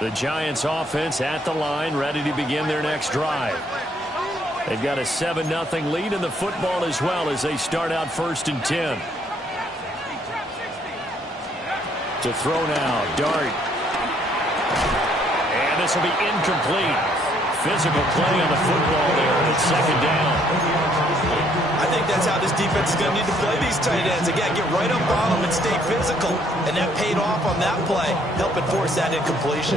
The Giants offense at the line, ready to begin their next drive. They've got a 7-0 lead in the football as well as they start out 1st and 10. To throw now, Dart. And this will be incomplete. Physical play on the football there, and it's 2nd down. I think that's how this defense is going to need to play these tight ends. Again, get right up on them and stay physical. And that paid off on that play, helping force that incompletion.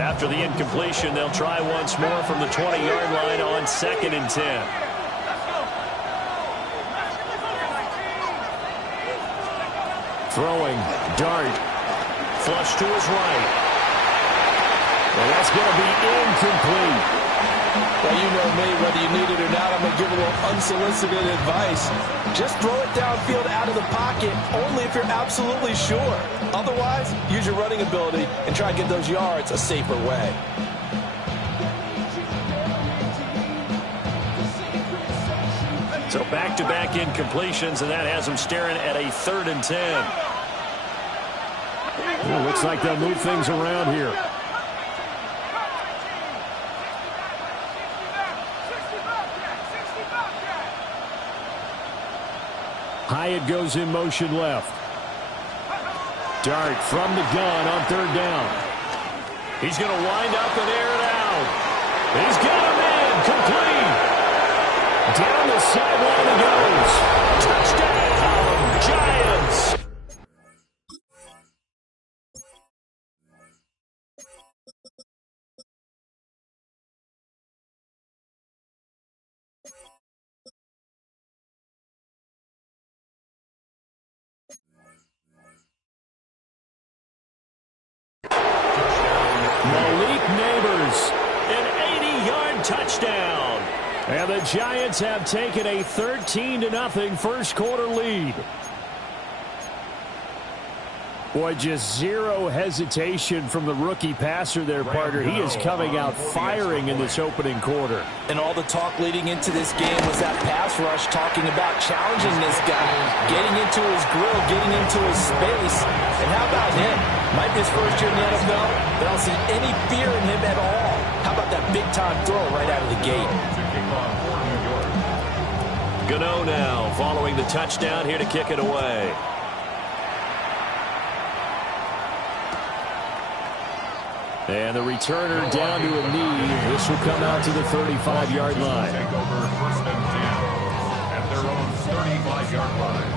After the incompletion, they'll try once more from the 20-yard line on 2nd and 10. Throwing, Dart, flush to his right. Well, that's going to be incomplete. Well, you know me, whether you need it or not, I'm going to give a little unsolicited advice. Just throw it downfield out of the pocket, only if you're absolutely sure. Otherwise, use your running ability and try to get those yards a safer way. So back-to-back incompletions, and that has them staring at a 3rd and 10. Well, looks like they'll move things around here. Hyatt goes in motion left. Dart from the gun on 3rd down. He's going to wind up and air it out. He's got him in, complete. Down the sideline he goes. Touchdown, Giants. Malik Neighbors, an 80-yard touchdown. And the Giants have taken a 13-0 first quarter lead. Boy, just zero hesitation from the rookie passer there, partner. He is coming out firing in this opening quarter. And all the talk leading into this game was that pass rush, talking about challenging this guy, getting into his grill, getting into his space. And how about him? Might be his first year in the NFL, but I don't see any fear in him at all. How about that big-time throw right out of the gate? Gano now following the touchdown here to kick it away. And the returner down to a knee. This will come out to the 35-yard line. Take over 1st and 10 at their own 35-yard line.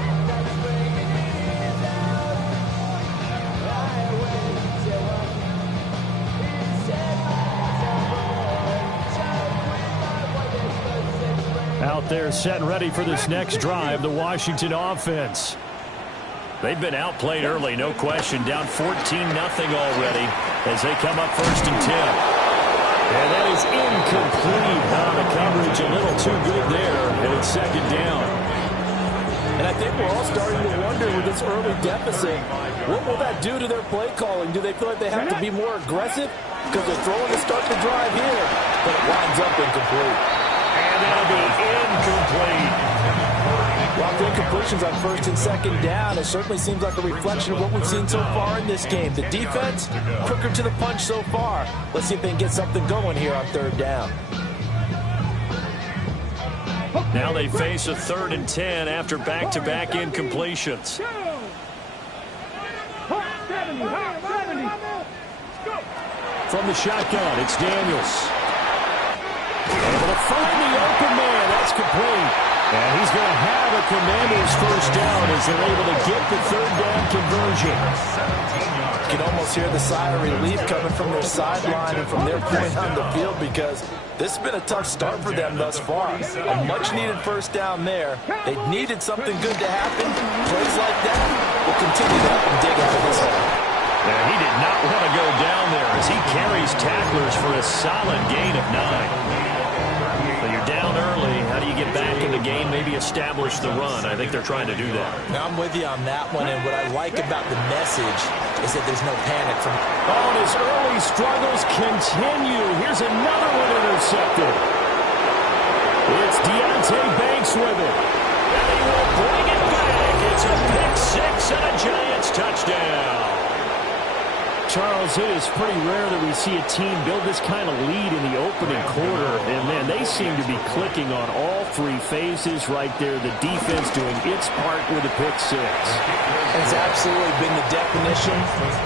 Out there set and ready for this next drive, the Washington offense. They've been outplayed early, no question. Down 14-0 already as they come up 1st and 10. And that is incomplete. The coverage a little too good there, and it's 2nd down. And I think we're all starting to wonder with this early deficit, what will that do to their play calling? Do they feel like they have to be more aggressive? Because they're throwing to start the drive here, but it winds up incomplete. And that'll be incomplete. Well, the incompletions on 1st and 2nd down, it certainly seems like a reflection of what we've seen so far in this game. The defense, quicker to the punch so far. Let's see if they can get something going here on 3rd down. Now they face a 3rd and 10 after back-to-back incompletions. From the shotgun, it's Daniels. Able to find the open man. That's complete. And he's going to have a Commanders 1st down as they're able to get the 3rd down conversion. You can almost hear the sigh of relief coming from their sideline and from their point on the field, because this has been a tough start for them thus far. A much-needed 1st down there. They needed something good to happen. Plays like that will continue to help them dig out of this hole. And he did not want to go down there as he carries tacklers for a solid gain of 9. But you're down early. How do you get back in the game? Maybe establish the run. I think they're trying to do that. Now, I'm with you on that one, and what I like about the message is that there's no panic from... Oh, his early struggles continue. Here's another one intercepted. It's Deontay Banks with it. And he will bring it back. a pick six and a Giants touchdown. Charles, it is pretty rare that we see a team build this kind of lead in the opening quarter. And, man, they seem to be clicking on all three phases right there. The defense doing its part with a pick six. It's absolutely been the definition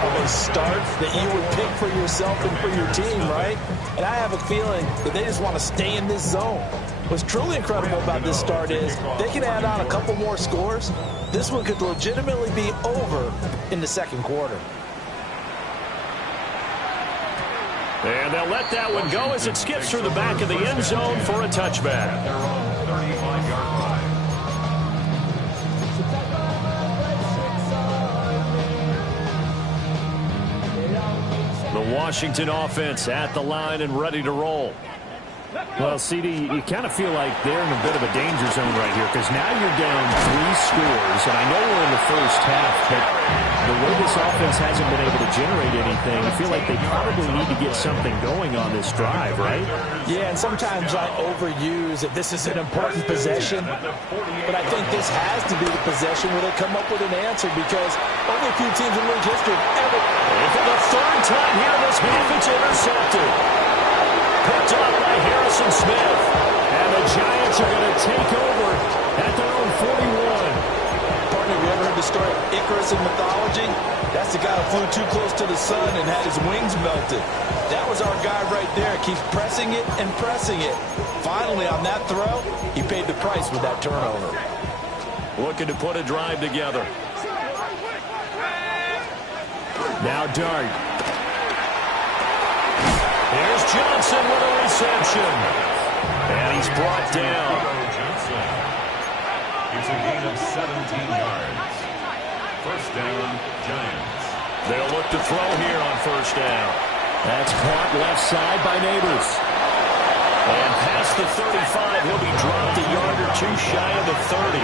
of a start that you would pick for yourself and for your team, right? And I have a feeling that they just want to stay in this zone. What's truly incredible about this start is they can add on a couple more scores. This one could legitimately be over in the second quarter. And they'll let that one go as it skips through the back of the end zone for a touchback. Their own 35-yard line. The Washington offense at the line and ready to roll. Well, CD, you kind of feel like they're in a bit of a danger zone right here because now you're down 3 scores, and I know we're in the first half, but the way this offense hasn't been able to generate anything, I feel like they probably need to get something going on this drive, right? Yeah, and sometimes I overuse that this is an important possession, but I think this has to be the possession where they come up with an answer because only a few teams in league history ever. And for the third time here this half, it's intercepted. Picked up by Harrison Smith. And the Giants are going to take over at their own 41. Partner, have you ever heard the story of Icarus in mythology? That's the guy who flew too close to the sun and had his wings melted. That was our guy right there. Keeps pressing it and pressing it. Finally, on that throw, he paid the price with that turnover. Looking to put a drive together. Now Dart. Here's Johnson with a reception. And he's brought down. Johnson. It's a gain of 17 yards. First down, Giants. They'll look to throw here on first down. That's caught left side by Neighbors. And past the 35, he'll be dropped a yard or two shy of the 30.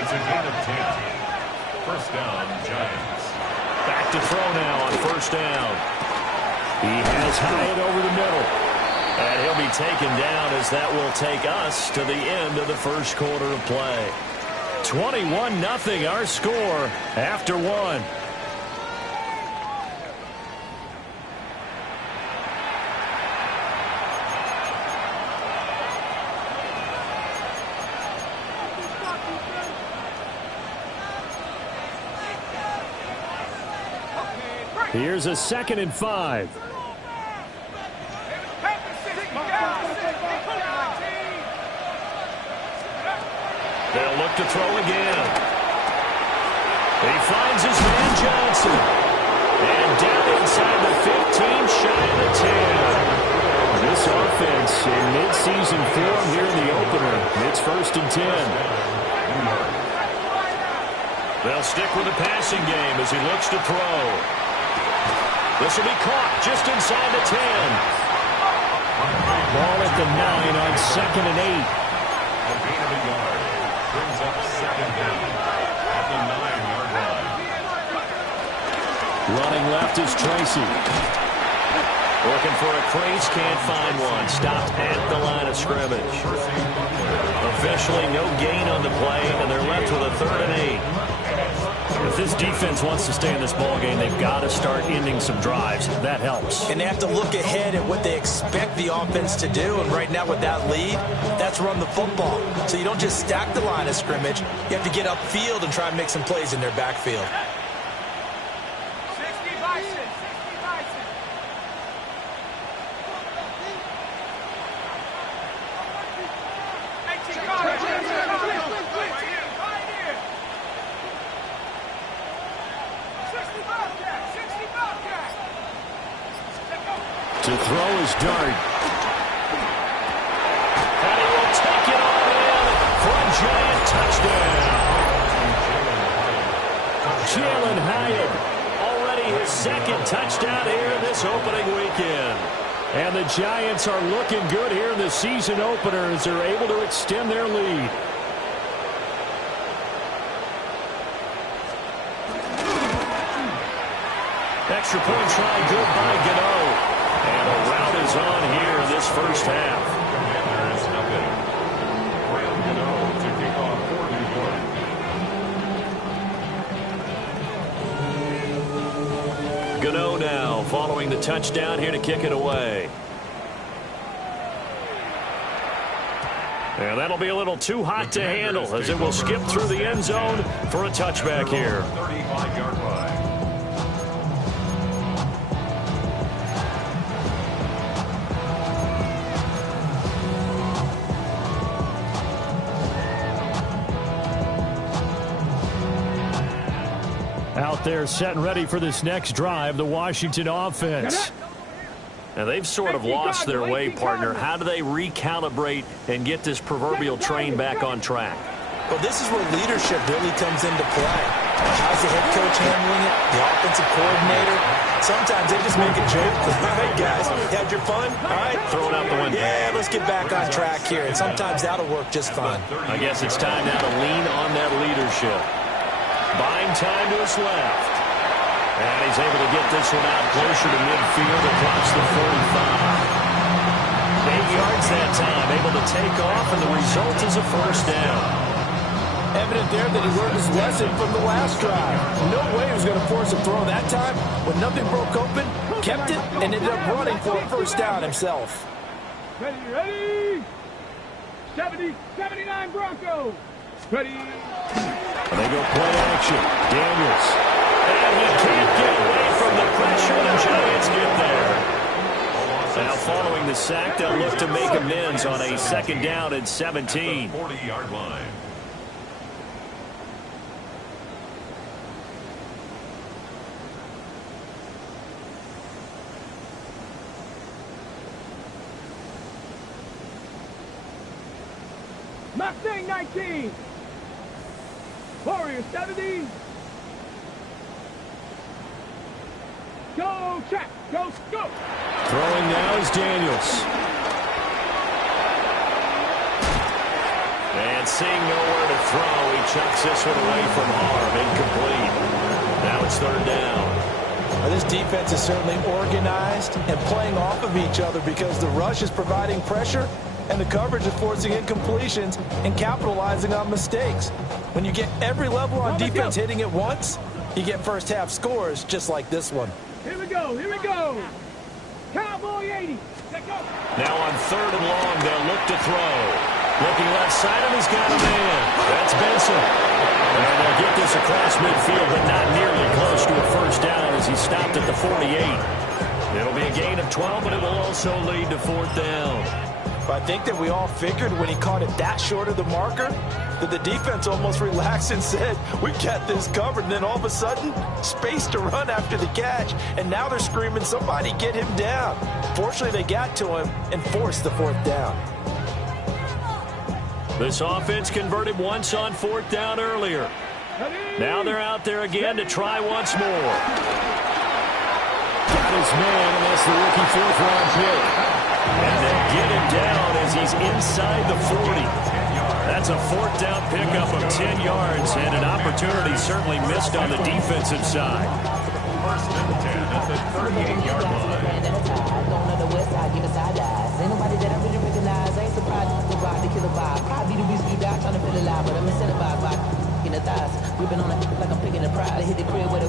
It's a gain of 10. First down, Giants. Back to throw now on first down. He has Hyatt over the middle. And he'll be taken down as that will take us to the end of the first quarter of play. 21-0 our score after one. Here's a 2nd and 5. They'll look to throw again. He finds his man Johnson. And down inside the 15, shy of the 10. This offense in mid-season form here in the opener. It's 1st and 10. They'll stick with the passing game as he looks to throw. This will be caught just inside the 10. Ball at the 9 on 2nd and 8. A gain of a yard. Brings up second down at the 9-yard line. Running left is Tracy. Looking for a crease, can't find one. Stopped at the line of scrimmage. Officially no gain on the play, and they're left with a 3rd and 8. If this defense wants to stay in this ballgame, they've got to start ending some drives. That helps. And they have to look ahead at what they expect the offense to do. And right now with that lead, that's run the football. So you don't just stack the line of scrimmage. You have to get upfield and try and make some plays in their backfield. 60 Bison. To throw is Dart. And he will take it all in for a Giant touchdown. Jalen Hyatt. Already his 2nd touchdown here in this opening weekend. And the Giants are looking good here in the season opener as they're able to extend their lead. Extra point try good by Gano. And a rout is on here in this first half. Commanders nothing. Graham Gano to kick off for New York. Gano now following the touchdown here to kick it away. And that'll be a little too hot to handle as it will skip through the end zone for a touchback here. 35-yard line. Out there set and ready for this next drive, the Washington offense. Now, they've sort of lost their way, partner. How do they recalibrate and get this proverbial train back on track? Well, this is where leadership really comes into play. How's the head coach handling it? The offensive coordinator? Sometimes they just make a joke. All right, guys, had your fun? All right, Throw it out the window. yeah, let's get back on track here. And sometimes that'll work just fine. I guess it's time now to lean on that leadership. Buying time to his left. And he's able to get this one out closer to midfield across the 45. 8 yards that time, able to take off, and the result is a first down. Evident there that he learned his lesson from the last drive. No way he was going to force a throw that time. When nothing broke open, kept it, and ended up running for a first down himself. Ready? 70, 79 Broncos. Ready? And they go play action. Daniels. And he can't get away from the pressure. The Giants get there. Now following the sack, they'll look to make amends on a second down and 17. 40-yard line. Mustang 19. Warrior 70. Go, check. Go, go. Throwing now is Daniels. And seeing nowhere to throw, he chucks this one away from harm. Incomplete. Now it's third down. Well, this defense is certainly organized and playing off of each other because the rush is providing pressure and the coverage is forcing incompletions and capitalizing on mistakes. When you get every level on defense hitting at once, you get first half scores just like this one. Here we go. Here we go. Cowboy 80. Let's go. Now on third and long, they'll look to throw. Looking left side, and he's got a man. That's Benson. And they'll get this across midfield, but not nearly close to a first down as he stopped at the 48. It'll be a gain of 12, but it will also lead to fourth down. But I think that we all figured when he caught it that short of the marker that the defense almost relaxed and said, we got this covered. And then all of a sudden, space to run after the catch. And now they're screaming, somebody get him down. Fortunately, they got to him and forced the fourth down. This offense converted once on fourth down earlier. Now they're out there again to try once more. Got his man, and that's the rookie fourth-round pick. And they get him down as he's inside the 40. That's a fourth down pickup of 10 yards and an opportunity certainly missed on the defensive side. First and 10 at the 38-yard line. Ain't nobody that I really recognize. I ain't surprised to rock the killer vibe. Probably the reason you die trying to feel alive, but I'm incentivized by in the thighs. Whipping on it like I'm picking a pride. I hit the crib with a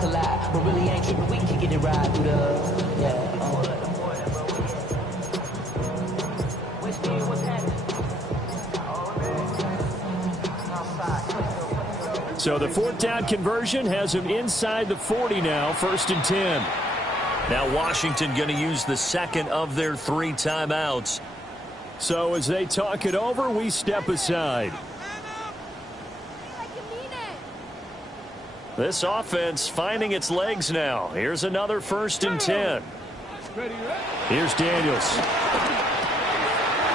collide, but really ain't tripping. We kicking it right through the So the fourth down conversion has him inside the 40 now, first and 10. Now Washington going to use the second of their 3 timeouts. So as they talk it over, we step aside. This offense finding its legs now. Here's another first and 10. Here's Daniels.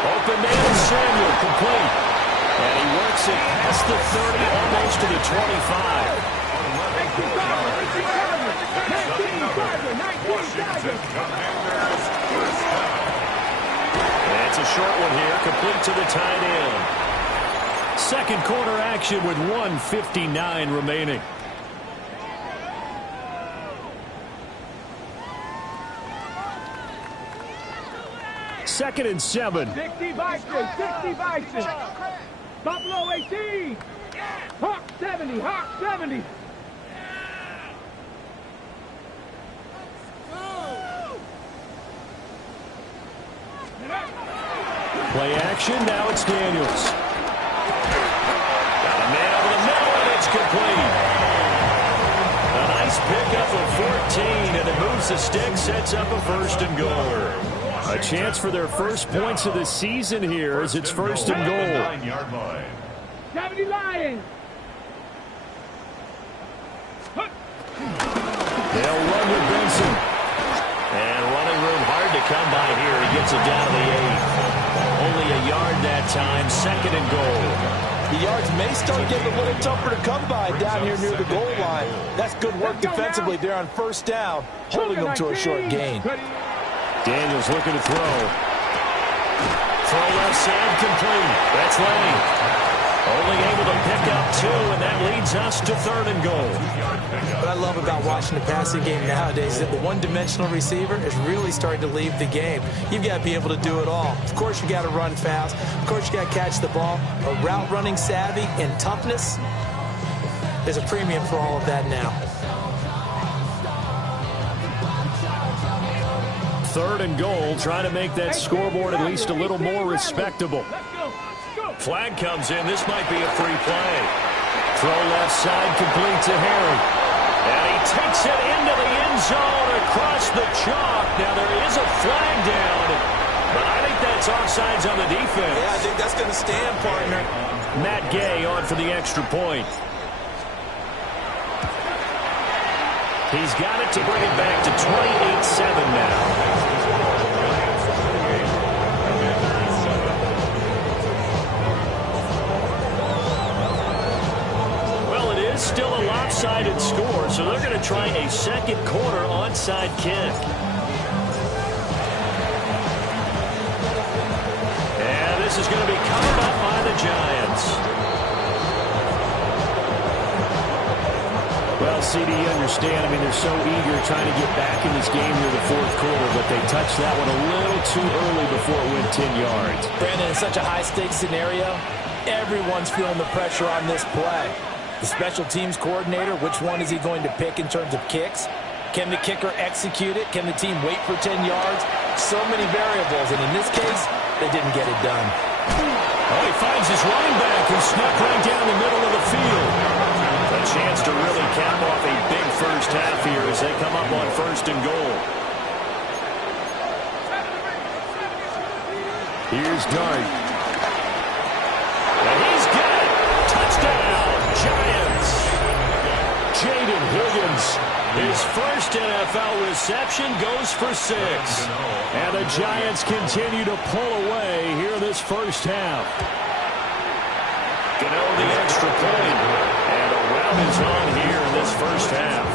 Open man, Samuel, complete. And he works it past the 30, almost to the 25. And it's a short one here, complete to the tight end. Second quarter action with 1:59 remaining. Second and 7. 60 Bison, 60 Bison. Buffalo 18. Hawk 70, Hawk 70. Play action, now it's Daniels. Got a man over the middle, and it's complete. A nice pickup of 14, and it moves the stick, sets up a 1st and goal. A chance for their first points of the season here as it's 1st and goal. 9-yard line. 70 Lions. They'll run with Benson. And running room hard to come by here. He gets it down to the 8. Only a yard that time, 2nd and goal. The yards may start getting a little tougher to come by down here near the goal line. That's good work defensively there on 1st down, holding them to a short gain. Daniels looking to throw. Throw left side complete. That's Lane. Only able to pick up 2, and that leads us to 3rd and goal. What I love about watching the passing game nowadays is that the one-dimensional receiver is really starting to leave the game. You've got to be able to do it all. Of course, you got to run fast. Of course, you got to catch the ball. But route running savvy and toughness is a premium for all of that now. 3rd and goal, trying to make that scoreboard at least a little more respectable. Flag comes in. This might be a free play. Throw left side complete to Harry. And he takes it into the end zone across the chalk. Now there is a flag down, but I think that's offsides on the defense. Yeah, I think that's going to stand, partner. Matt Gay on for the extra point. He's got it to bring it back to 28-7 now. Still a lopsided score, so they're going to try a 2nd quarter onside kick. And this is going to be covered up by the Giants. Well, CD, you understand. I mean, they're so eager trying to get back in this game near the 4th quarter, but they touched that one a little too early before it went 10 yards. Brandon, in such a high-stakes scenario, everyone's feeling the pressure on this play. The special teams coordinator, which one is he going to pick in terms of kicks? Can the kicker execute it? Can the team wait for 10 yards? So many variables, and in this case, they didn't get it done. Oh, he finds his running back who snuck right down the middle of the field. A chance to really cap off a big first half here as they come up on 1st and goal. Here's Dart. And he's got it. Touchdown. Giants. Jaden Higgins, his first NFL reception, goes for 6. And the Giants continue to pull away here in this first half. Gano the extra point. And a rout is on here in this first half.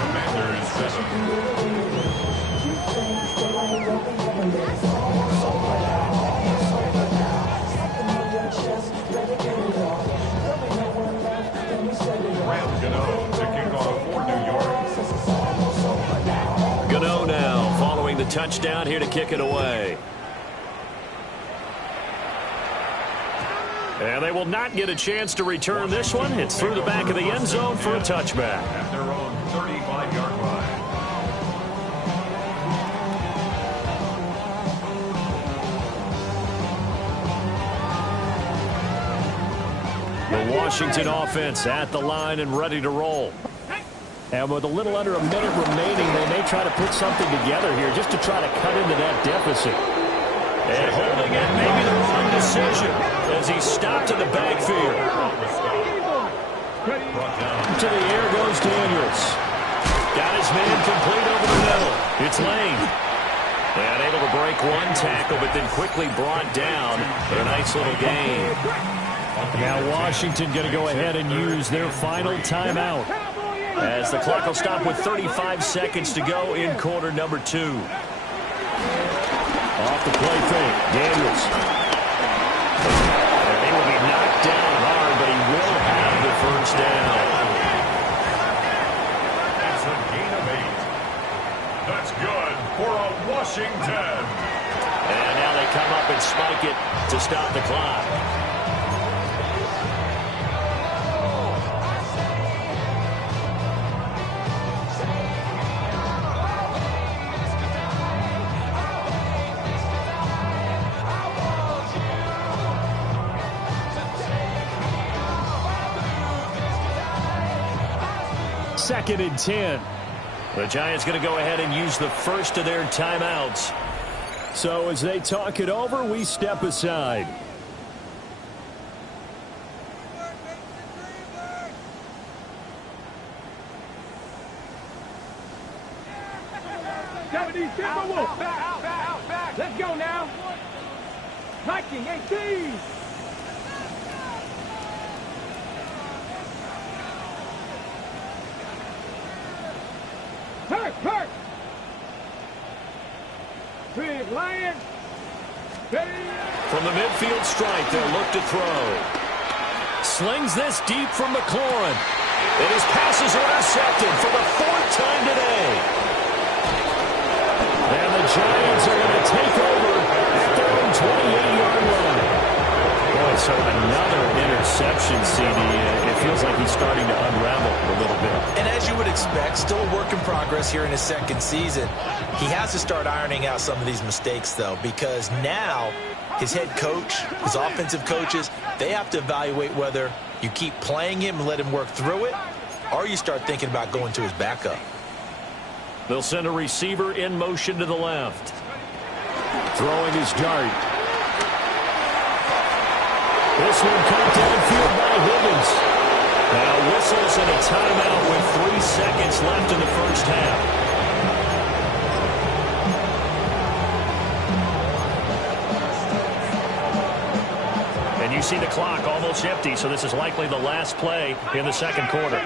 Commanders 7. Gano now following the touchdown here to kick it away. And they will not get a chance to return this one. It's through the back of the end zone for a touchback. At their own 35-yard line. The Washington offense at the line and ready to roll. And with a little under a minute remaining, they may try to put something together here just to try to cut into that deficit. And holding it may be the wrong decision as he stopped in the backfield. To the air goes Daniels. Got his man complete over the middle. It's Lane. And able to break one tackle, but then quickly brought down for a nice little gain. Now Washington going to go ahead and use their final timeout, as the clock will stop with 35 seconds to go in quarter number 2. Off the play fake, Daniels. And he will be knocked down hard, but he will have the first down. That's a gain of 8. That's good for a Washington. And now they come up and spike it to stop the clock. 2nd and 10. The Giants going to go ahead and use the first of their timeouts. So as they talk it over, we step aside. Let's go now. 1918. Hurt. Big Lion. From the midfield strike, they'll look to throw. Slings this deep from McLaurin. And his passes are intercepted for the 4th time today. And the Giants are going to take over at their own 28-yard line. Boy, so another interception, CD. It feels like he's starting to unravel a little bit. And as you would expect, still a work in progress here in his 2nd season. He has to start ironing out some of these mistakes, though, because now his head coach, his offensive coaches, they have to evaluate whether you keep playing him and let him work through it, or you start thinking about going to his backup. They'll send a receiver in motion to the left. Throwing his dart. This one caught downfield by Higgins. Now whistles and a timeout with 3 seconds left in the first half. And you see the clock almost empty, so this is likely the last play in the 2nd quarter.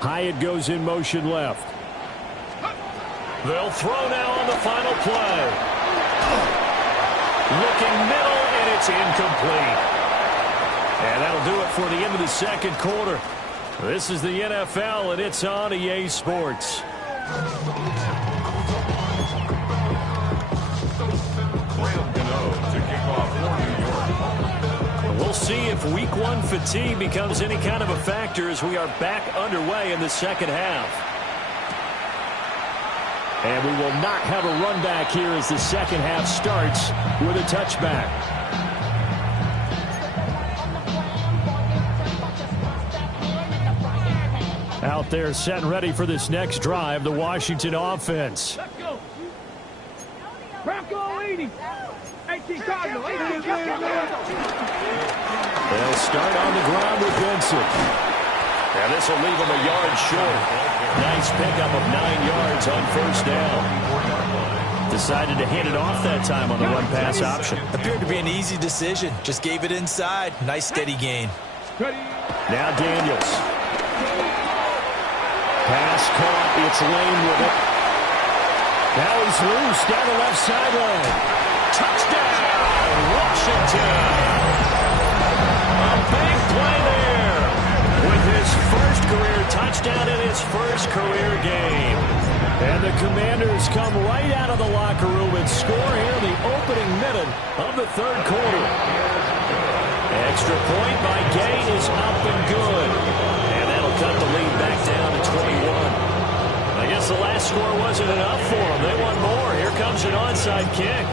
Hyatt goes in motion left. They'll throw now on the final play. Looking middle, and it's incomplete. And that'll do it for the end of the 2nd quarter. This is the NFL, and it's on EA Sports. We'll see if Week 1 fatigue becomes any kind of a factor as we are back underway in the 2nd half. And we will not have a run back here as the 2nd half starts with a touchback. Out there set and ready for this next drive, the Washington offense. Let's go. Bronco 80. 18 Cardinal. 18. They'll start on the ground with Benson. And this will leave him a yard short. Nice pickup of 9 yards on 1st down. Decided to hand it off that time on the run-pass option. Appeared to be an easy decision. Just gave it inside. Nice steady gain. Now Daniels. Pass caught. It's Lane with it. Now he's loose down the left sideline. Touchdown, Washington. A big play there with his first career touchdown in his first career game. And the Commanders come right out of the locker room and score here in the opening minute of the 3rd quarter. Extra point by Gay is up and good. And that'll cut the lead back down to 21. I guess the last score wasn't enough for them. They want more. Here comes an onside kick.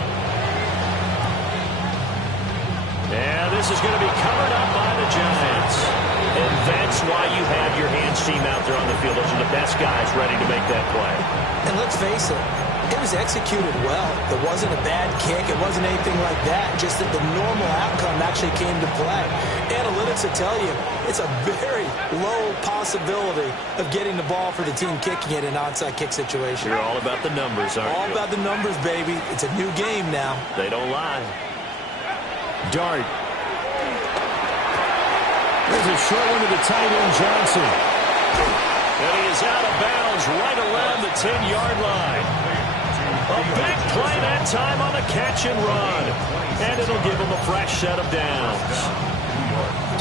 And this is going to be covered up by the Giants. And that's why you have your hands team out there on the field. Those are the best guys ready to make that play. And let's face it, it was executed well. It wasn't a bad kick. It wasn't anything like that. Just that the normal outcome actually came to play. Analytics will tell you it's a very low possibility of getting the ball for the team kicking it in an onside kick situation. You're all about the numbers, aren't you? All about the numbers, baby. It's a new game now. They don't lie. Dart. There's a short one to the tight end, Johnson. And he is out of bounds right around the 10-yard line. A big play that time on the catch and run. And it'll give him a fresh set of downs.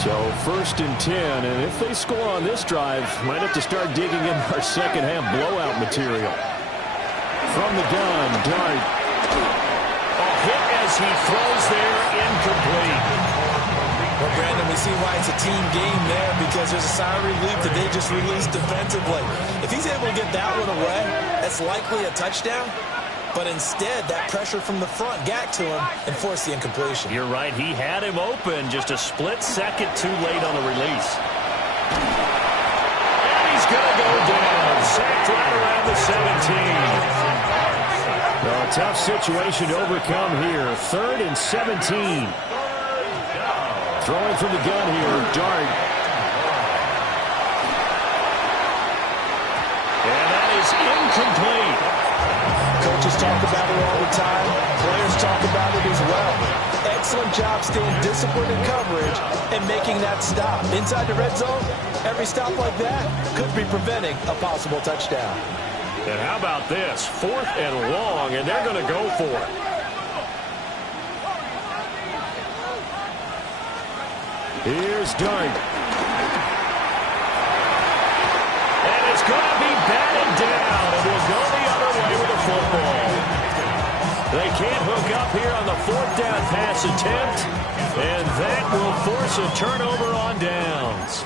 So 1st and 10, and if they score on this drive, might have to start digging in our 2nd half blowout material. From the gun, Dart. A hit as he throws there, incomplete. Well, Brandon, we see why it's a team game there, because there's a sign of relief that they just released defensively. If he's able to get that one away, that's likely a touchdown. But instead, that pressure from the front got to him and forced the incompletion. You're right. He had him open, just a split second too late on the release. And he's going to go down. Sacked right around the 17. Well, a tough situation to overcome here. 3rd and 17. Throwing from the gun here, Dart. And that is incomplete. Coaches talk about it all the time. Players talk about it as well. Excellent job staying disciplined in coverage and making that stop. Inside the red zone, every stop like that could be preventing a possible touchdown. And how about this? 4th and long, and they're going to go for it. Here's Dart. And it's going to be batted down. It will go the other way with the football. They can't hook up here on the 4th down pass attempt, and that will force a turnover on downs.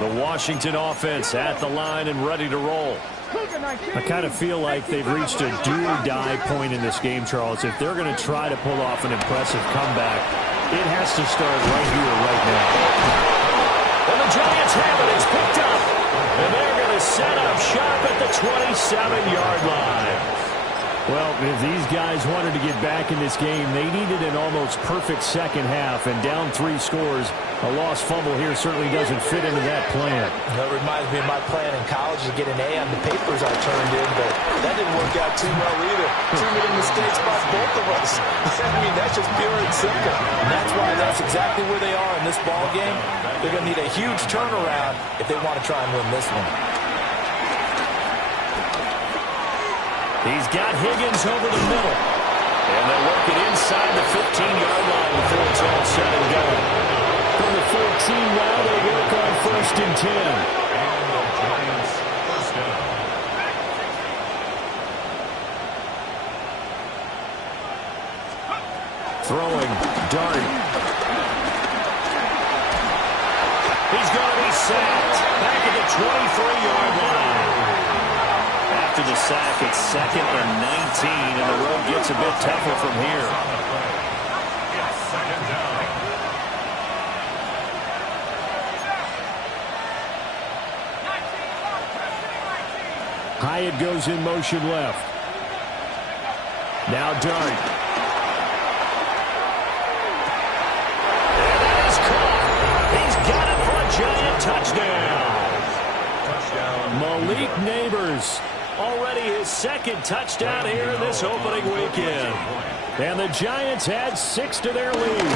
The Washington offense at the line and ready to roll. I kind of feel like they've reached a do-or-die point in this game, Charles. If they're going to try to pull off an impressive comeback, it has to start right here, right now. And the Giants have it. It's picked up. And they're going to set up shop at the 27-yard line. Well, if these guys wanted to get back in this game, they needed an almost perfect second half, and down 3 scores. A lost fumble here certainly doesn't fit into that plan. That reminds me of my plan in college to get an A on the papers I turned in, but that didn't work out too well either. Too many mistakes by both of us. I mean, that's just pure and simple. And that's why that's exactly where they are in this ball game. They're going to need a huge turnaround if they want to try and win this one. He's got Higgins over the middle. And they'll work it inside the 15-yard line before it's all said and done. From the 14 now, they work on 1st and 10. And the Giants first down. Throwing, Dart. He's going to be sacked back at the 23-yard line. After the sack, it's 2nd and 19, and the road gets a bit tougher from here. It's 2nd down. Hyatt goes in motion left. Now Dart. And that is caught. He's got it for a Giant touchdown. Malik Neighbors. Already his 2nd touchdown here in this opening weekend. And the Giants add 6 to their lead.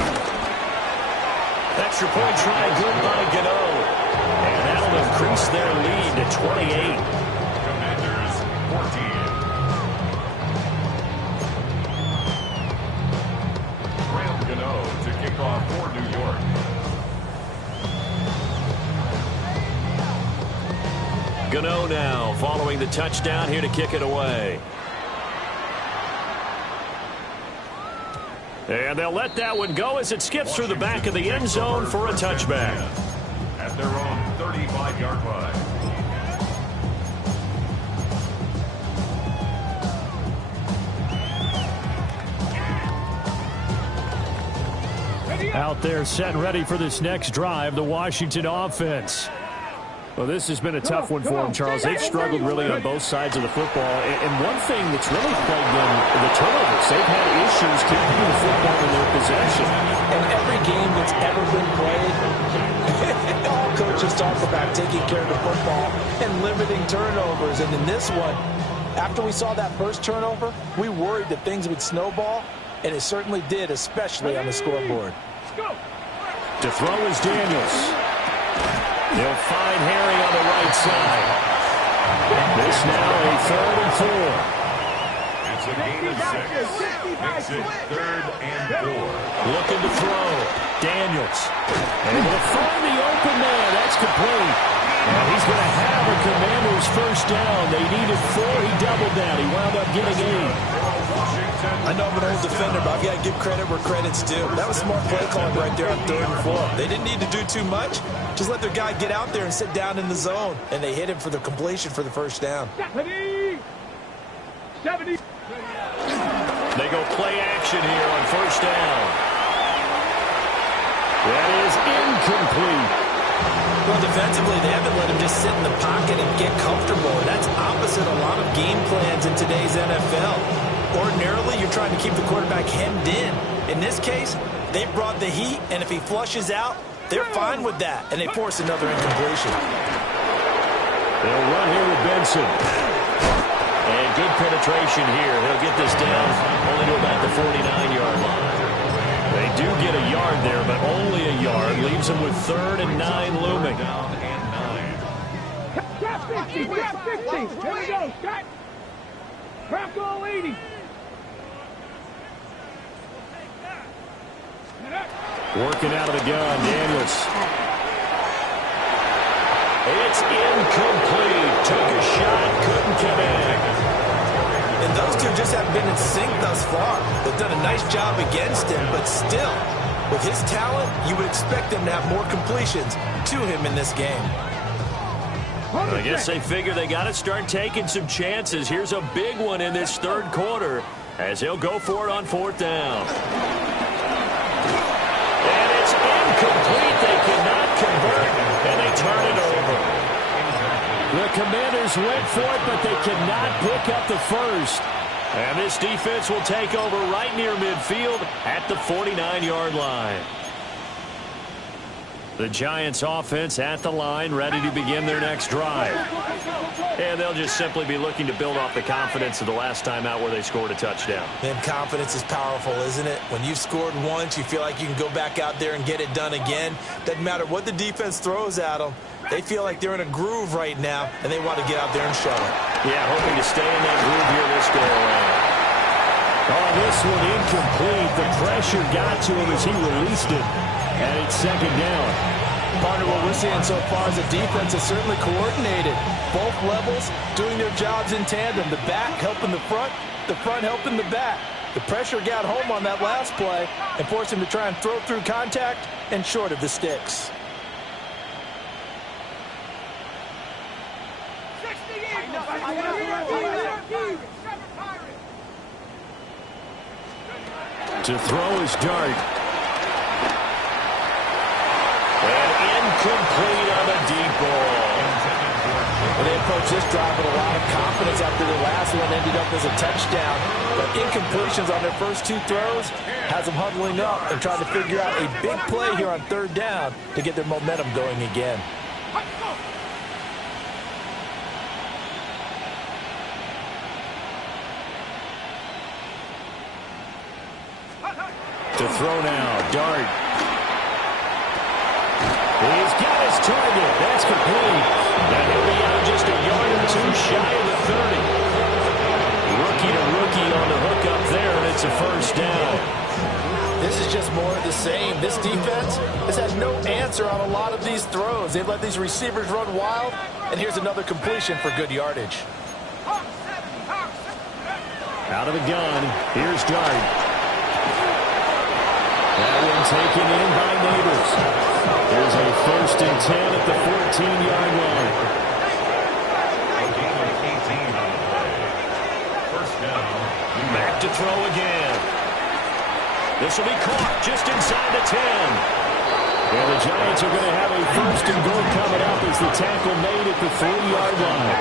Extra point try good by Gano. And that'll increase their lead to 28. Commanders 14. Graham Gano to kick off for New York. Gano now following the touchdown here to kick it away. And they'll let that one go as it skips through the back of the end zone for a touchback. At their own 35-yard line. Out there set and ready for this next drive, the Washington offense. Well, this has been a tough one for them, Charles. They've struggled really on both sides of the football. And one thing that's really plagued them, the turnovers. They've had issues keeping the football in their possession. In every game that's ever been played, all coaches talk about taking care of the football and limiting turnovers. And in this one, after we saw that first turnover, we worried that things would snowball, and it certainly did, especially on the scoreboard. To throw is Daniels. They'll find Harry on the right side. This now a 3rd and 4. It's a gain of 6. Makes it 3rd and 4. Looking to throw. Daniels. Able to find the open man. That's complete. And he's going to have a Commander's first down. They needed 4. He doubled down. He wound up getting 8. I know I'm an old defender, but I've got to give credit where credit's due. That was smart play calling right there on 3rd and 4. They didn't need to do too much. Just let their guy get out there and sit down in the zone. And they hit him for the completion for the first down. 70. They go play action here on first down. That is incomplete. Well, defensively, they haven't let him just sit in the pocket and get comfortable. And that's opposite a lot of game plans in today's NFL. Ordinarily, you're trying to keep the quarterback hemmed in. In this case, they brought the heat, and if he flushes out, they're fine with that, and they force another incompletion. They'll run here with Benson. And good penetration here. He'll get this down only to about the 49-yard line. They do get a yard there, but only a yard. Leaves them with 3rd and 9 looming. Trap 50, trap 50. Here we go, Scott. Trap all 80. Working out of the gun, Daniels. It's incomplete. Took a shot, couldn't connect. And those two just haven't been in sync thus far. They've done a nice job against him, but still, with his talent, you would expect him to have more completions to him in this game. I guess they figure they got to start taking some chances. Here's a big one in this 3rd quarter as he'll go for it on 4th down. And it's incomplete. They cannot convert, and they turn it over. The Commanders went for it, but they cannot pick up the first. And this defense will take over right near midfield at the 49-yard line. The Giants offense at the line, ready to begin their next drive. And they'll just simply be looking to build off the confidence of the last time out where they scored a touchdown. And confidence is powerful, isn't it? When you've scored once, you feel like you can go back out there and get it done again. Doesn't matter what the defense throws at them. They feel like they're in a groove right now, and they want to get out there and show it. Yeah, hoping to stay in that groove here this go around. Oh, this one incomplete. The pressure got to him as he released it. And it's 2nd down. Partner, what we're seeing so far is the defense is certainly coordinated. Both levels doing their jobs in tandem. The back helping the front helping the back. The pressure got home on that last play and forced him to try and throw through contact and short of the sticks. To throw is Dart. And incomplete on the deep ball. Well, they approached this drive with a lot of confidence after the last one ended up as a touchdown. But incompletions on their first 2 throws has them huddling up and trying to figure out a big play here on 3rd down to get their momentum going again. To throw now, Dart. He's got his target. That's complete. And he'll be out just a yard or 2 shy of the 30. Rookie to rookie on the hook up there, and it's a 1st down. This is just more of the same. This defense has had no answer on a lot of these throws. They've let these receivers run wild, and here's another completion for good yardage. Out of the gun, here's Dart. That one taken in by Neighbors. There's a 1st and 10 at the 14-yard line. Back to throw again. This will be caught just inside the 10. And the Giants are going to have a 1st and goal coming up as the tackle made at the 3-yard line.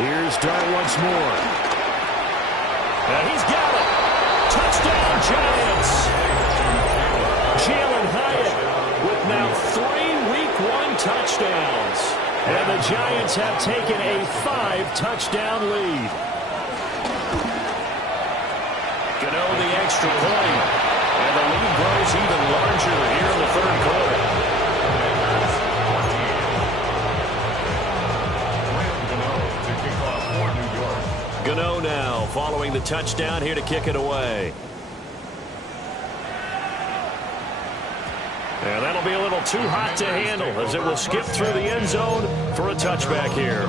Here's Dart once more. And he's got it. Touchdown, Giants. Jalen Hyatt with now 3 Week 1 touchdowns. And the Giants have taken a 5-touchdown lead. Gano the extra point. And the lead grows even larger here in the 3rd quarter. Gano now following the touchdown here to kick it away. And that'll be a little too hot to handle as it will skip through the end zone for a touchback here.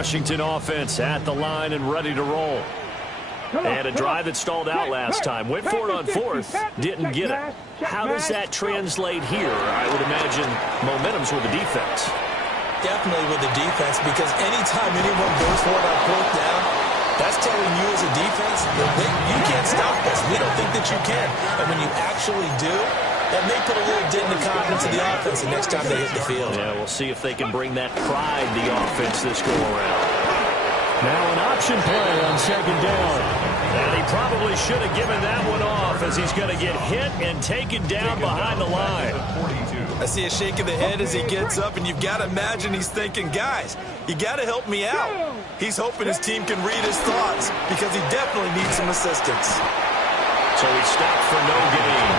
Washington offense at the line and ready to roll. And a drive that stalled out last time. Went for it on fourth, didn't get it. How does that translate here? I would imagine momentum's with the defense. Definitely with the defense, because anytime anyone goes for it on fourth down, that's telling you as a defense that you can't stop this. We don't think that you can. And when you actually do, that may put a little dent in the confidence of the offense the next time they hit the field. Yeah, we'll see if they can bring that pride to the offense this go-around. Now an option play on second down. And he probably should have given that one off, as he's going to get hit and taken down behind the line. I see a shake of the head as he gets up, and you've got to imagine he's thinking, guys, you got to help me out. He's hoping his team can read his thoughts, because he definitely needs some assistance. So he stopped for no gain.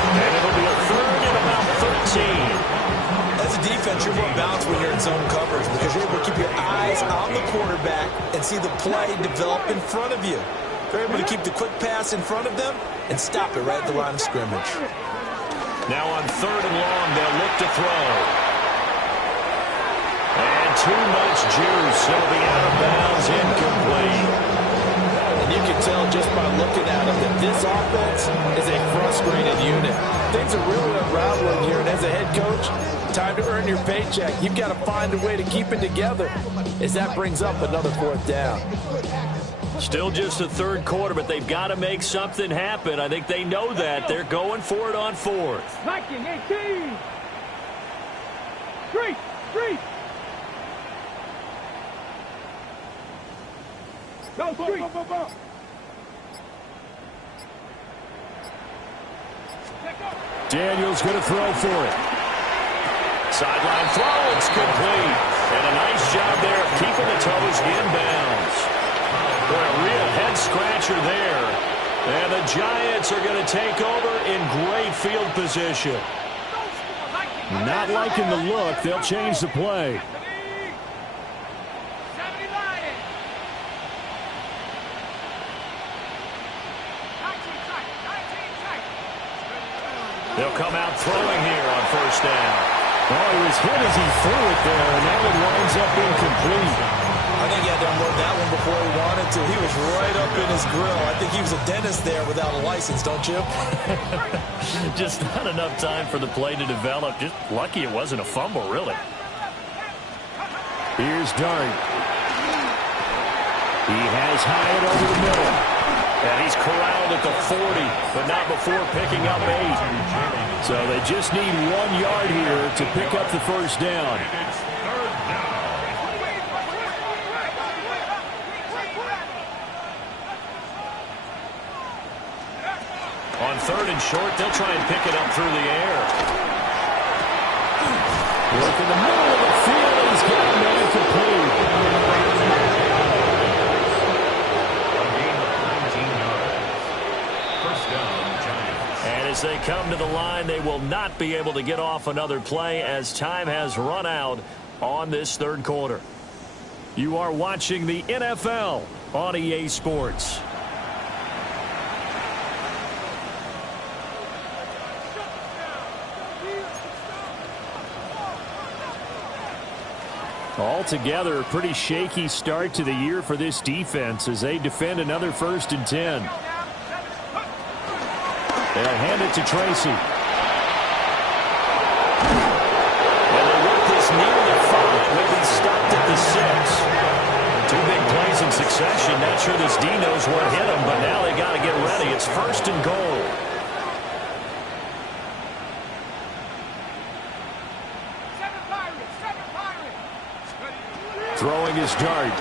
And it'll be a third and about 13. As a defense, you're more balanced when you're in zone coverage, because you're able to keep your eyes on the quarterback and see the play develop in front of you. They're able to keep the quick pass in front of them and stop it right at the line of scrimmage. Now on third and long, they'll look to throw. And too much juice. It'll be out of bounds, incomplete. And you can tell just by looking at him that this offense is a frustrated unit. Things are really unraveling here, and as a head coach, time to earn your paycheck. You've got to find a way to keep it together as that brings up another fourth down. Still just a third quarter, but they've got to make something happen. I think they know that. They're going for it on fourth. 19-18. Street. Go, Street. Daniels going to throw for it. Sideline throw, it's complete. And a nice job there of keeping the toes inbounds. Boy, a real head-scratcher there. And the Giants are going to take over in great field position. Not liking the look. They'll change the play. They'll come out throwing here on first down. Oh, he was hit as he threw it there, and that one winds up incomplete. I think he had to unload that one before he wanted to. He was right up in his grill. I think he was a dentist there without a license, don't you? Just not enough time for the play to develop. Just lucky it wasn't a fumble, really. Here's Dart. He has Hyatt over the middle. And he's corralled at the 40, but not before picking up 8. So they just need 1 yard here to pick up the first down. On third and short, they'll try and pick it up through the air. Work in the middle of the field. He's got a man complete. And as they come to the line, they will not be able to get off another play as time has run out on this third quarter. You are watching the NFL on EA Sports. Altogether, a pretty shaky start to the year for this defense as they defend another 1st and 10. They'll hand it to Tracy. And they work this near the 5. They've been stopped at the 6. 2 big plays in succession. Not sure this D knows what hit him, but now they got to get ready. It's 1st and goal. Throwing his Dart.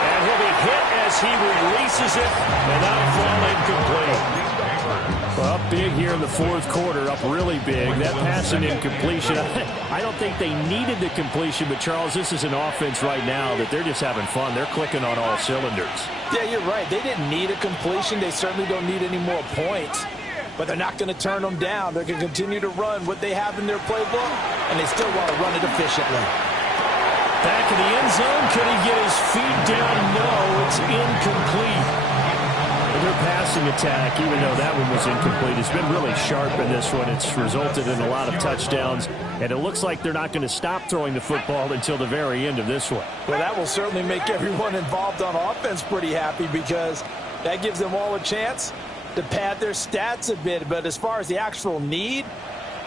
And he'll be hit as he releases it, and that'll fall incomplete. Well, up big here in the 4th quarter, up really big. That pass and incompletion, I don't think they needed the completion, but Charles, this is an offense right now that they're just having fun. They're clicking on all cylinders. Yeah, you're right. They didn't need a completion. They certainly don't need any more points. But they're not going to turn them down. They're going to continue to run what they have in their playbook, and they still want to run it efficiently. Back in the end zone, can he get his feet down? No, it's incomplete. And they're passing attack, even though that one was incomplete, has been really sharp in this one. It's resulted in a lot of touchdowns, and it looks like they're not going to stop throwing the football until the very end of this one. Well, that will certainly make everyone involved on offense pretty happy, because that gives them all a chance to pad their stats a bit. But as far as the actual need,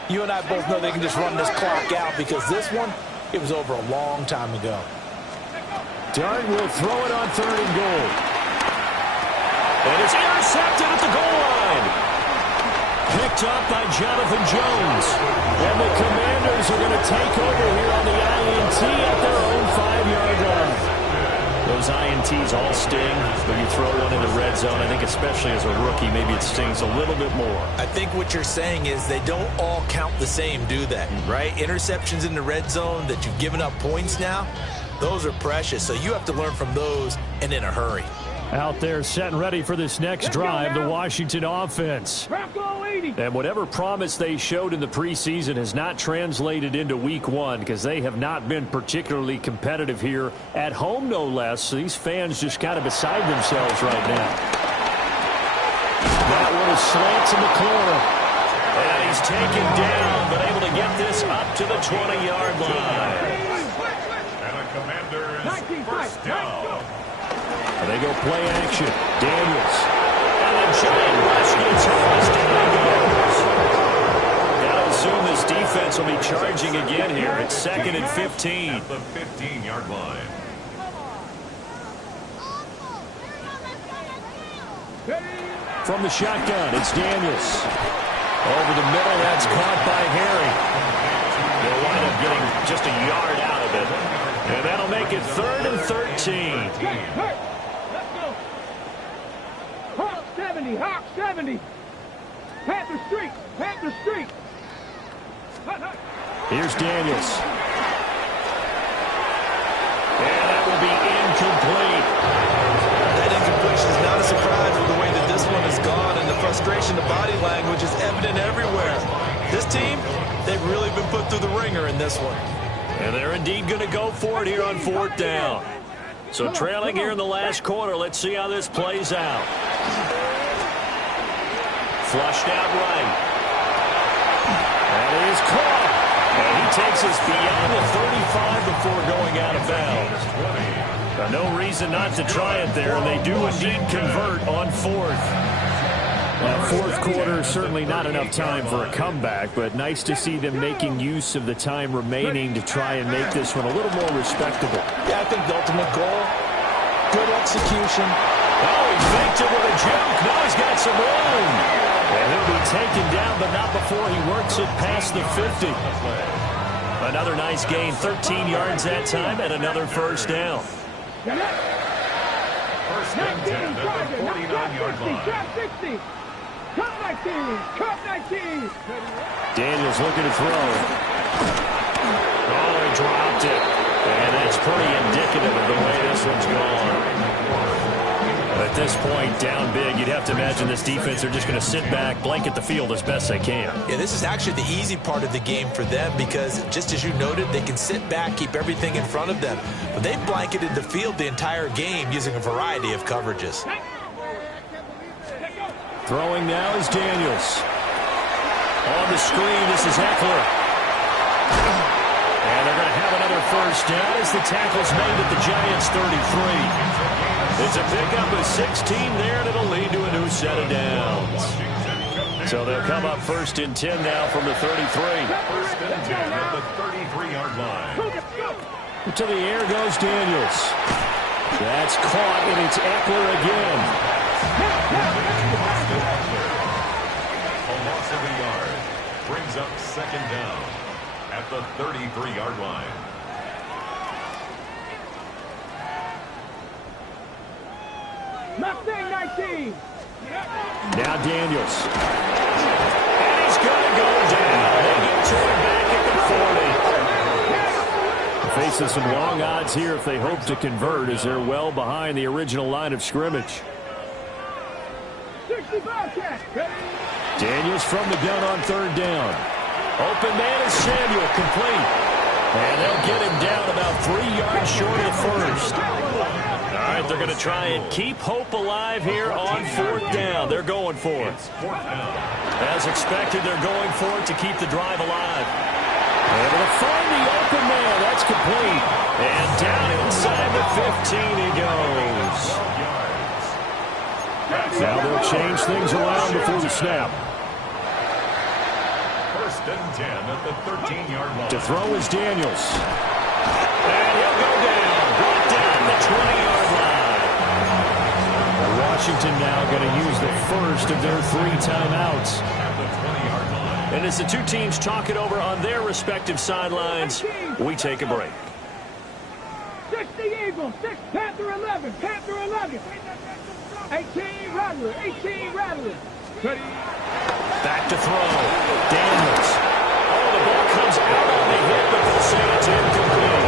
you and I both know they can just run this clock out, because this one, it was over a long time ago. Dart will throw it on 3rd and goal. And it's intercepted at the goal line. Picked up by Jonathan Jones. And the Commanders are going to take over here on the INT at their own 5-yard line. Those INTs all sting, but you throw one in the red zone, I think especially as a rookie, maybe it stings a little bit more. I think what you're saying is they don't all count the same, do they? Right? Interceptions in the red zone that you've given up points now, those are precious. So you have to learn from those and in a hurry. Out there set and ready for this next drive, the Washington offense. And whatever promise they showed in the preseason has not translated into week 1, because they have not been particularly competitive here at home, no less. So these fans just kind of beside themselves right now. That one is slants in the corner. And he's taken down, but able to get this up to the 20-yard line. And a Commander's first down. They go play action. Daniels. And the giant rush gets hers. Down he goes. Gotta assume this defense will be charging again here. It's 2nd and 15. At the 15-yard line. From the shotgun, it's Daniels. Over the middle, that's caught by Harry. They'll wind up getting just a yard out of it. And that'll make it 3rd and 13. Hawk 70, Hawk 70. Panther Street, Panther Street. Here's Daniels. And that will be incomplete. That incompletion is not a surprise with the way that this one has gone, and the frustration, the body language is evident everywhere. This team, they've really been put through the ringer in this one. And they're indeed going to go for it here on 4th down. So trailing here in the last quarter, let's see how this plays out. Flushed out right. That is caught. And he takes us beyond the 35 before going out of bounds. No reason not to try it there, and they do indeed convert on 4th. Now, 4th quarter, certainly not enough time for a comeback, but nice to see them making use of the time remaining to try and make this one a little more respectable. Yeah, I think the ultimate goal, good execution. Oh, he faked it with a juke. Now he's got some room. And he'll be taken down, but not before he works it past the 50. Another nice gain, 13 yards that time, and another first down. First and 10 at the 49-yard line. Cut 19, cut 19. Daniels looking to throw. Oh, he dropped it. And that's pretty indicative of the way this one's gone. At this point, down big, you'd have to imagine this defense are just going to sit back, blanket the field as best they can. Yeah, this is actually the easy part of the game for them, because just as you noted, they can sit back, keep everything in front of them. But they've blanketed the field the entire game using a variety of coverages. Throwing now is Daniels. On the screen, this is Eckler. And they're going to have another first down as the tackle's made at the Giants' 33. It's a pickup of 16 there, and it'll lead to a new set of downs. So they'll come up 1st and 10 now from the 33. First and 10 at the 33-yard line. To the air goes Daniels. That's caught, and it's Eckler again. A loss of a yard brings up 2nd down at the 33-yard line. Mustang 19. Now Daniels. And he's going to go down. They get to him back at the 40. Facing some long odds here if they hope to convert, as they're well behind the original line of scrimmage. 65 catch. Daniels from the gun on 3rd down. Open man is Samuel, complete. And they'll get him down about 3 yards short of 1st. All right, right, they're going to try and keep hope alive here on 4th down. They're going for it. As expected, they're going for it to keep the drive alive. Able to find the open man. That's complete. And down inside the 15 he goes. Now they'll change things around before the snap. 1st and 10 at the 13-yard line. To throw is Daniels. And he'll go down. Brought down the 20-yard line. Washington now going to use the first of their 3 timeouts. At the 20-yard line. And as the two teams talk it over on their respective sidelines, we take a break. 60 Eagles, 6 Panther 11, Panther 11. 18 Rattler, 18 Rattler. Back to throw. Daniels. Oh, the ball comes out on the hit, but they'll say it's incomplete.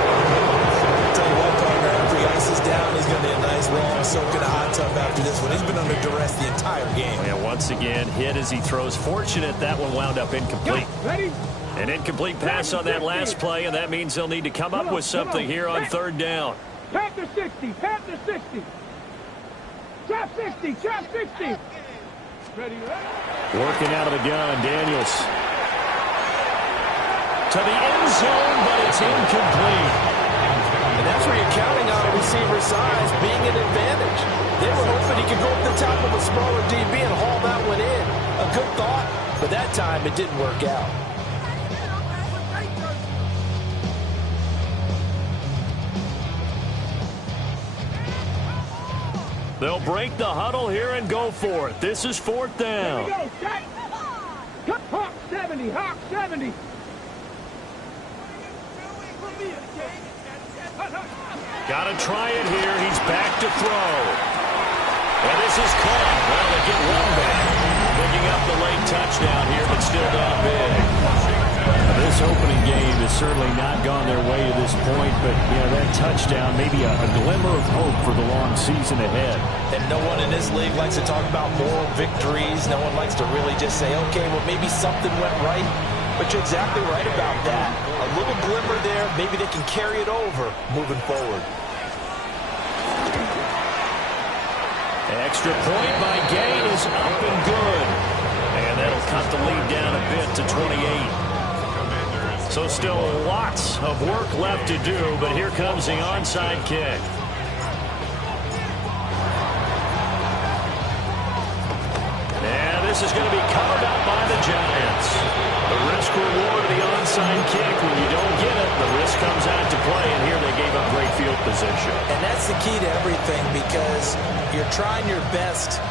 Tell you what, partner, after he ices down, he's going to be a nice long soak in a hot tub after this one. He's been under duress the entire game. And once again, hit as he throws. Fortunate that one wound up incomplete. Ready? An incomplete pass on that last play, and that means they'll need to come up with something here on 3rd down. Panther 60, Panther 60. Trap 60, trap 60. Ready, Working out of the gun, Daniels. To the end zone, but it's incomplete. And that's where you're counting on a receiver's size being an advantage. They were hoping he could go up the top of a smaller DB and haul that one in. A good thought, but that time it didn't work out. They'll break the huddle here and go for it. This is 4th down. Here we go, set. Hawk 70, Hawk 70. Got to try it here. He's back to throw. And this is caught. Well, they get one back. Picking up the late touchdown here, but still not big. This opening game has certainly not gone their way to this point, but that touchdown, maybe a glimmer of hope for the long season ahead. And no one in this league likes to talk about moral victories. No one likes to really just say, okay, well, maybe something went right. But you're exactly right about that. A little glimmer there. Maybe they can carry it over moving forward. An extra point by Gain is up and good. And that'll cut the lead down a bit to 28. So still lots of work left to do, but here comes the onside kick. And this is going to be covered up by the Giants. The risk-reward of the onside kick. When you don't get it, the risk comes out to play, and here they gave up great field position. And that's the key to everything, because you're trying your best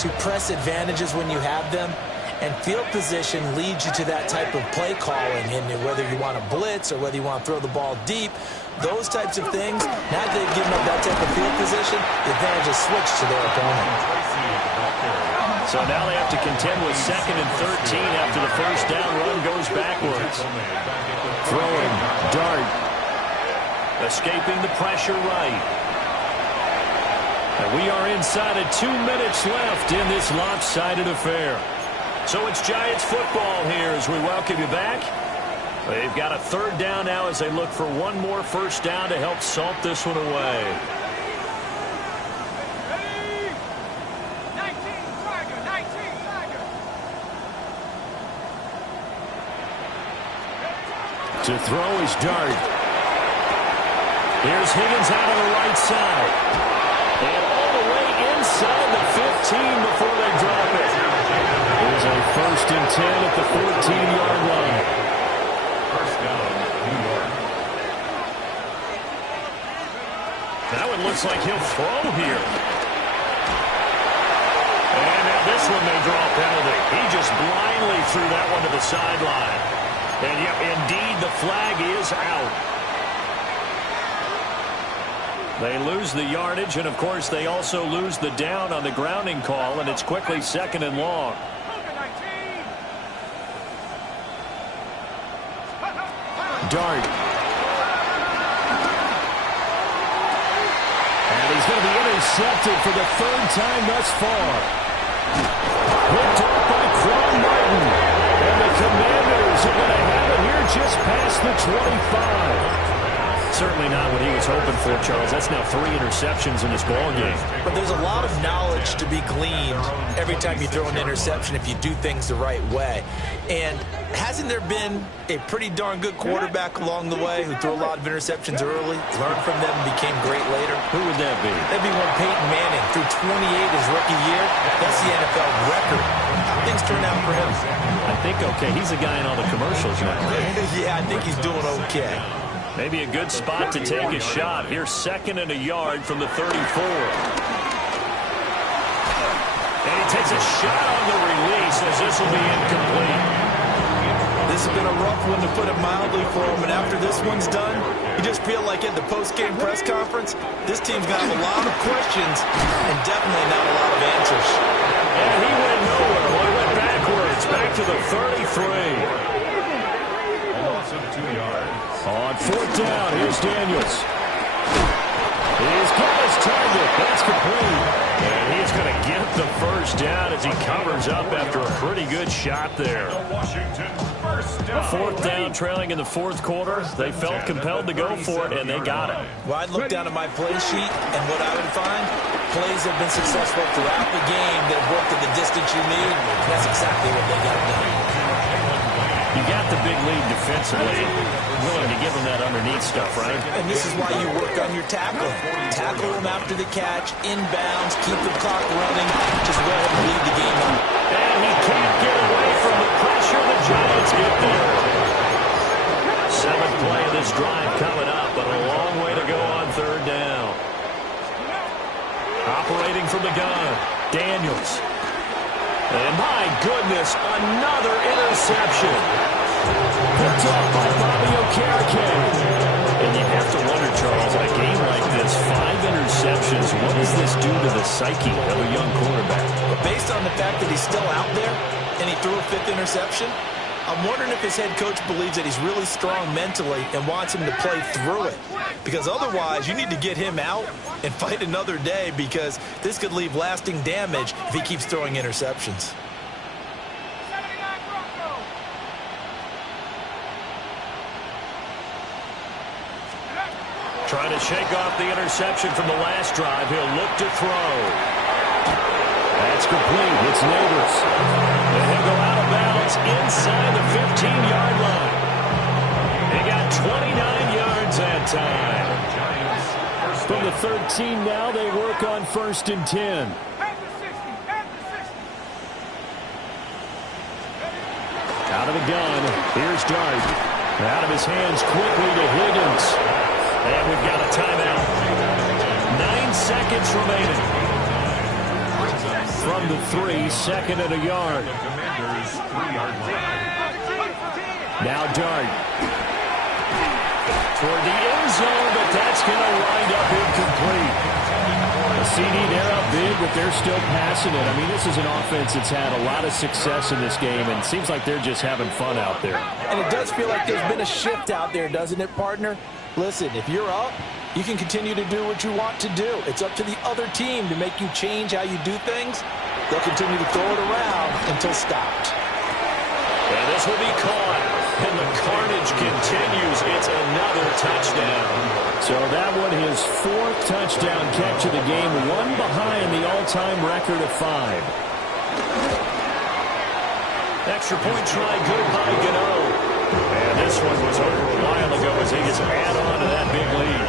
to press advantages when you have them. And field position leads you to that type of play calling, and whether you want to blitz or whether you want to throw the ball deep, those types of things, now that they've given up that type of field position, the advantage is switched to their opponent. So now they have to contend with 2nd and 13 after the first down run goes backwards. Throwing, Dart. Escaping the pressure right. And we are inside of 2 minutes left in this lopsided affair. So it's Giants football here as we welcome you back. They've got a 3rd down now as they look for one more first down to help salt this one away. Ready? 19 Tiger, 19 Tiger. To throw is Dart. Here's Higgins out on the right side. And all the way inside the 15 before they drop it. Here's a 1st and 10 at the 14-yard line. First down, New York. That one looks like he'll throw here. And now this one may draw a penalty. He just blindly threw that one to the sideline. And yep, indeed, the flag is out. They lose the yardage, and of course they also lose the down on the grounding call, and it's quickly 2nd and long. Dart. And he's going to be intercepted for the 3rd time thus far. Picked up by Quan Martin. And the Commanders are going to have it here just past the 25. certainly not what he was hoping for, Charles. That's now 3 interceptions in this ball game. But there's a lot of knowledge to be gleaned every time you throw an interception if you do things the right way. And hasn't there been a pretty darn good quarterback along the way who threw a lot of interceptions early, learned from them, and became great later? Who would that be? That'd be one Peyton Manning threw 28 his rookie year. That's the NFL record. How things turn out for him? I think okay. He's a guy in all the commercials now, right? Yeah, I think he's doing okay. Maybe a good spot to take a shot. Here's 2nd and a yard from the 34. And he takes a shot on the release as this will be incomplete. This has been a rough one, to put it mildly, for him. And after this one's done, you just feel like at the post-game press conference, this team's got a lot of questions and definitely not a lot of answers. And he went nowhere. Well, he went backwards, back to the 33. A loss of 2 yards. On 4th down, here's Daniels. He's got his target. That's complete. And he's going to get the first down as he covers up after a pretty good shot there. Washington first down. 4th down, trailing in the 4th quarter. They felt compelled to go for it, and they got it. Well, I'd look down at my play sheet, and what I would find, plays have been successful throughout the game that have worked at the distance you need. That's exactly what they got done. You got the big lead defensively. Willing to give them that underneath stuff, right? And this is why you work on your tackling. Tackle them after the catch, inbounds, keep the clock running. Just go ahead and lead the game on. And he can't get away from the pressure. The Giants get there. 7th play of this drive coming up, but a long way to go on 3rd down. Operating from the gun, Daniels. And my goodness, another interception. Picked off by Bobby Okereke. And you have to wonder, Charles, in a game like this, 5 interceptions, what does this do to the psyche of a young quarterback? But based on the fact that he's still out there and he threw a 5th interception, I'm wondering if his head coach believes that he's really strong mentally and wants him to play through it. Because otherwise, you need to get him out and fight another day, because this could leave lasting damage if he keeps throwing interceptions. Trying to shake off the interception from the last drive. He'll look to throw. That's complete. It's Neighbors. And he'll go out of bounds inside the 15-yard line. They got 29 yards that time. From the 13 now, they work on 1st and 10. Out of the gun. Here's Dart. Out of his hands quickly to Higgins. And we've got a timeout. 9 seconds remaining. From the 3, 2nd and a yard. Commanders 3-yard line. Now Dart. Toward the end zone, but that's going to wind up incomplete. A CD, they're up big, but they're still passing it. I mean, this is an offense that's had a lot of success in this game, and it seems like they're just having fun out there. And it does feel like there's been a shift out there, doesn't it, partner? Listen, if you're up, you can continue to do what you want to do. It's up to the other team to make you change how you do things. They'll continue to throw it around until stopped. And this will be caught, and the carnage continues. It's another touchdown. So that one, his 4th touchdown catch of the game, one behind the all-time record of 5. Extra point try, good by Gano. And this one was over a while ago as he gets add on to that big lead.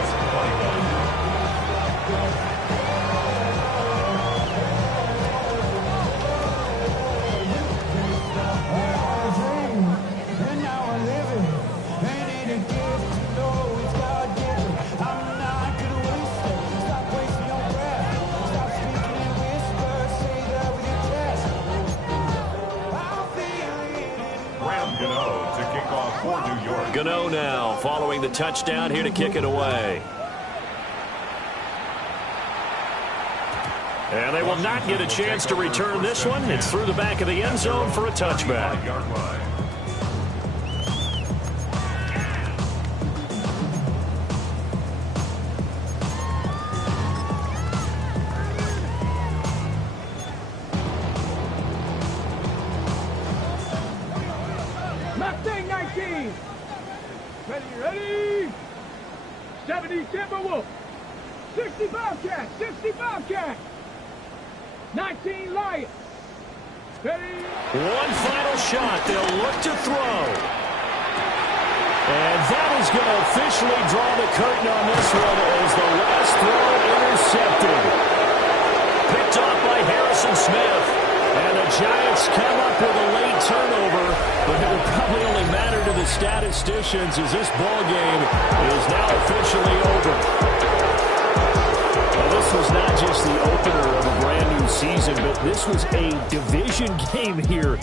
Gano now following the touchdown, here to kick it away. And they will not get a chance to return this one. It's through the back of the end zone for a touchback. 70 Timberwolves. 65 Cats. 65 Cats. 19 Lions. Ready? One final shot. They'll look to throw. And that is going to officially draw the curtain on this one as the last throw intercepted. Picked off by Harrison Smith. And the Giants come up with a late turnover, but it will probably only matter to the statisticians as this ball game is now officially over. Now, this was not just the opener of a brand new season, but this was a division game here.